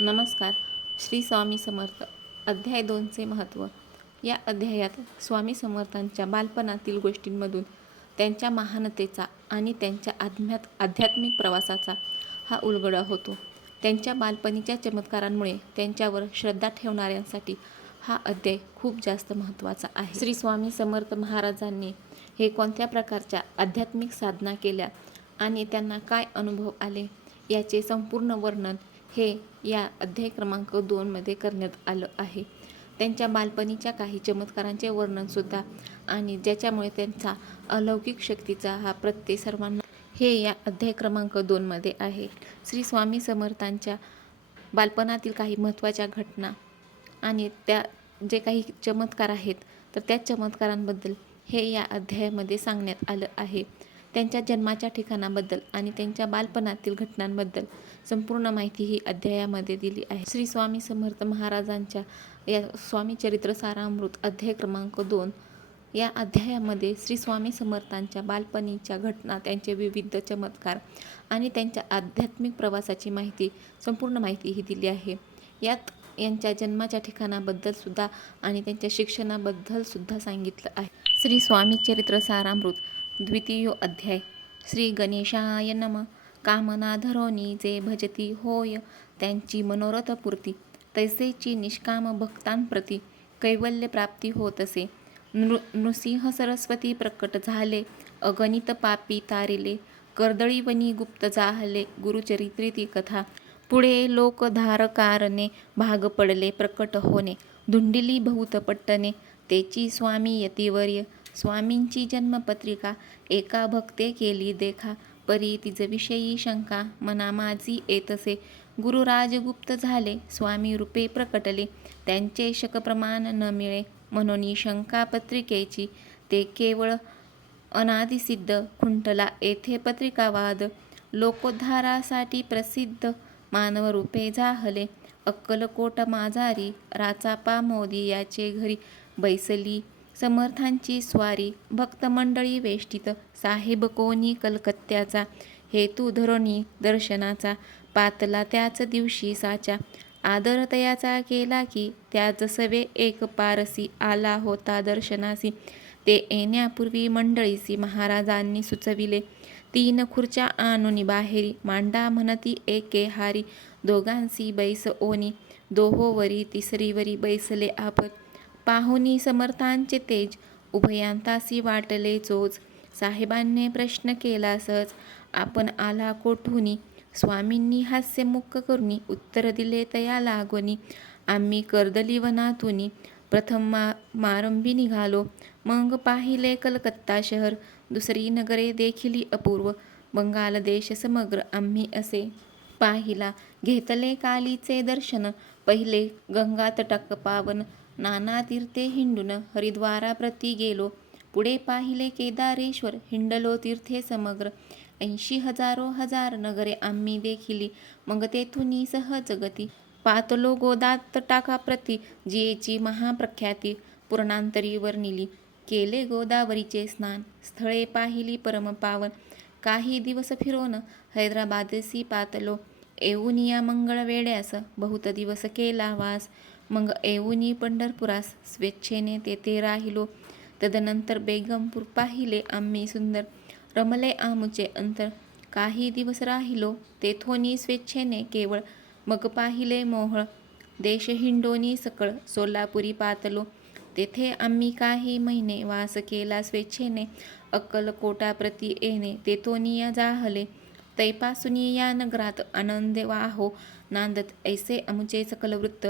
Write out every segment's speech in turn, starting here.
नमस्कार. श्री स्वामी समर्थ. अध्याय दोनचे महत्त्व या अध्यायात स्वामी समर्थांच्या बालपणातील गोष्टींमधून त्यांच्या महानतेचा आणि त्यांच्या आध्यात आध्यात्मिक प्रवासाचा हा उलगडा होतो. त्यांच्या बालपणीच्या चमत्कारांमुळे त्यांच्यावर श्रद्धा ठेवणाऱ्यांसाठी हा अध्याय खूप जास्त महत्त्वाचा आहे. श्री स्वामी समर्थ महाराजांनी हे कोणत्या प्रकारच्या आध्यात्मिक साधना केल्या आणि त्यांना काय अनुभव आले याचे संपूर्ण वर्णन हे या अध्याय क्रमांक दोनमध्ये करण्यात आलं आहे. त्यांच्या बालपणीच्या काही चमत्कारांचे वर्णनसुद्धा आणि ज्याच्यामुळे त्यांचा अलौकिक शक्तीचा हा प्रत्यय सर्वांना हे या अध्याय क्रमांक दोनमध्ये आहे. श्री स्वामी समर्थांच्या बालपणातील काही महत्त्वाच्या घटना आणि त्या जे काही चमत्कार आहेत तर त्या चमत्कारांबद्दल हे या अध्यायामध्ये सांगण्यात आलं आहे. त्यांच्या जन्माच्या ठिकाणाबद्दल आणि त्यांच्या बालपणातील घटनांबद्दल संपूर्ण माहिती ही अध्यायामध्ये दिली आहे. श्री स्वामी समर्थ महाराजांच्या या स्वामी चरित्र सारामृत अध्याय क्रमांक दोन या अध्यायामध्ये श्री स्वामी समर्थांच्या बालपणीच्या घटना त्यांचे विविध चमत्कार आणि त्यांच्या आध्यात्मिक प्रवासाची माहिती संपूर्ण माहिती ही दिली आहे. यात यांच्या जन्माच्या ठिकाणाबद्दल सुद्धा आणि त्यांच्या शिक्षणाबद्दल सुद्धा सांगितलं आहे. श्री स्वामी चरित्र सारामृत द्वितीयो अध्याय। श्री गणेशाय नम। कामनाधरोनीचे जे भजती होय। त्यांची मनोरथपूर्ती तैसेची निष्काम भक्तांप्रती कैवल्य प्राप्ती होत असे नृ नृसिंह सरस्वती प्रकट झाले। अगणित पापी तारिले। कर्दळीवनी गुप्त जाहले। गुरुचरित्रीती कथा। पुढे लोकधारकारणे भाग पडले प्रकट होणे। धुंडिली बहुत पट्टने तेची स्वामी यतिवर्य। स्वामींची जन्मपत्रिका एका भक्ते केली देखा परी तिजविषयी शंका मना माझी येतसे गुरुराजगुप्त झाले स्वामी रूपे प्रकटले त्यांचे शकप्रमाण न मिळे म्हणून शंका पत्रिकेची ते केवळ अनादिसिद्ध खुंटला येथे पत्रिकावाद लोकोद्धारासाठी प्रसिद्ध मानवरूपे झाहले अक्कलकोट माझारी राचापा मोदी याचे घरी बैसली समर्थांची स्वारी भक्तमंडळी वेष्टित. साहेब कोणी कलकत्त्याचा? हेतू धरणी दर्शनाचा. पातला त्याच दिवशी साचा. आदरतयाचा केला की त्याच सवे एक पारसी आला होता दर्शनासी. ते येण्यापूर्वी मंडळीसी महाराजांनी सुचविले. तीन खुर्च्या आणून बाहेरी मांडा म्हणती एके हारी. दोघांसी बैस ओनी. दोहोवरी तिसरीवरी बैसले आपत. पाहुनी समर्थांचे तेज. उभयांतासी वाटले चोच. साहेबांनी प्रश्न केला सहज. आपण आला कोठुनी? स्वामींनी हास्यमुख करुनी. उत्तर दिले तया लागोनी. आम्ही कर्दली वनातुनी प्रथम मा मारंबी निघालो. मग पाहिले कलकत्ता शहर. दुसरी नगरे देखिली अपूर्व. बंगाल देश समग्र आम्ही असे पाहिला. घेतले कालीचे दर्शन. पहिले गंगा तटक पावन. नाना तीर्थे हिंडून हरिद्वाराप्रती गेलो. पुढे पाहिले केदारेश्वर हिंडलो तीर्थे समग्र. ऐंशी हजारो हजार नगरे आम्ही देखिली. मग तेथून सहज गती. पातलो गोदात टाका प्रती जियेची महाप्रख्याती पूर्णांतरीवर निली. केले गोदावरीचे स्नान स्थळे पाहिली परमपावन. काही दिवस फिरोन हैदराबादसी पातलो. येऊनिया मंगळ वेड्यास बहुत दिवस केला वास. मग येऊनी पंढरपुरास स्वेच्छेने तेथे राहिलो. तदनंतर बेगमपूर पाहिले आम्ही सुंदर. रमले आमुचे अंतर. काही दिवस राहिलो तेथोनी स्वेच्छेने केवळ. मग पाहिले मोहळ. देश हिंडोनी सकळ सोलापुरी पातलो. तेथे आम्ही काही महिने वास केला स्वेच्छेने. अक्कलकोटाप्रती येणे तेथोनिया जाहले. तैपासुनी या नगरात आनंद वाहो. नांदत ऐसे अमुचे सकल वृत्त.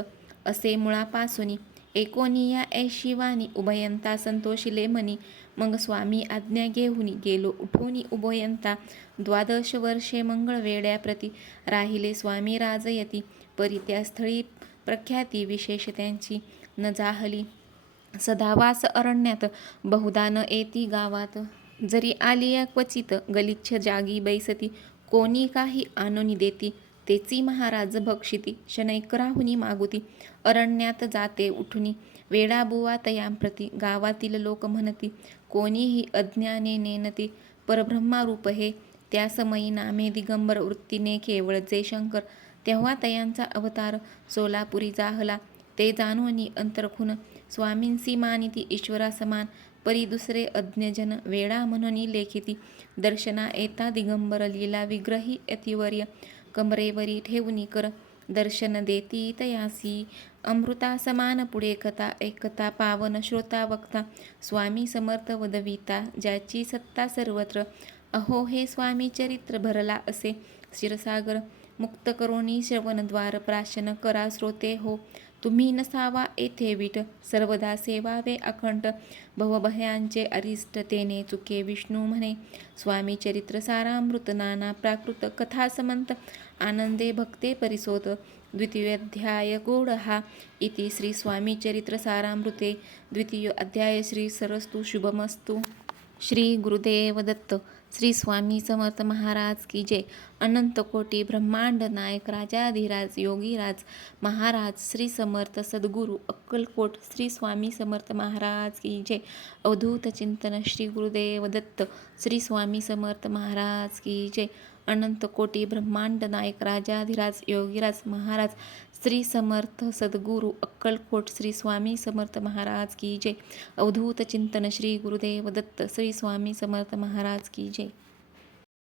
असे मुळापासून एकोनिया ऐशी वाणी उभयंता संतोषिले म्हणी मग स्वामी आज्ञा घेऊन गेलो. उठून उभयंता द्वादश वर्षे मंगळवेड्याप्रती राहिले. स्वामी राजयती परी त्या स्थळी प्रख्याती विशेष त्यांची न जाहली सदावास अरण्यात बहुधा न येती गावात. जरी आलिया क्वचित गलिच्छ जागी बैसती कोणी काही आणून देती. तेची महाराज भक्षिती शनैकराहुनी मागुती अरण्यात जाते उठुनी वेडाबुवा तयांप्रती गावातील लोक म्हणती कोणीही अज्ञाने नेनती परब्रह्मारूप हे त्या समयी नामे दिगंबर वृत्तीने केवळ जे शंकर तेव्हा तयांचा अवतार सोलापुरी जाहला ते जाणूनी अंतरखून स्वामींसी मानिती ईश्वरा समान परी दुसरे अज्ञजन वेळा म्हणून लेखिती दर्शना येता दिगंबर लीला विग्रही अतिवर्य कमरेवरी ठेवून कर. दर्शन देती तयासी. अमृता समान पुढे कथा एकता पावन श्रोता वक्ता. स्वामी समर्थ वदविता ज्याची सत्ता सर्वत्र. अहो हे स्वामी चरित्र भरला असे. क्षीरसागर मुक्त करोनी श्रवणद्वार प्राशन करा श्रोते हो. तुम्ही नसावा येथे विठ सर्वदा सेवावे अखंड. भवभयांचे अरिष्ट तेने चुके विष्णू म्हणे. स्वामी चरित्र सारामृत नाना प्राकृत कथा समंत. आनंदे भक्ते परिसोत द्वितीयोध्याय गोड हा. इति श्री स्वामी चरित्र सारामृते. द्वितीय अध्याय श्री सरस्तु शुभमस्तु. श्री गुरुदेव दत्त श्री स्वामी समर्थ महाराज की जय. अनंत कोटी ब्रह्मांड नायक राजाधिराज योगीराज महाराज श्री समर्थ सद्गुरु अक्कलकोट श्री स्वामी समर्थ महाराज की जय. अवधूत चिंतन श्री गुरुदेव दत्त श्री स्वामी समर्थ महाराज की जय. अनंत कोटी ब्रह्मांड नायक राजाधिराज योगीराज महाराज श्री समर्थ सद्गुरु अक्कलकोट श्री स्वामी समर्थ महाराज की जय. अवधूत चिंतन श्री गुरुदेव दत्त श्री स्वामी समर्थ महाराज की जय.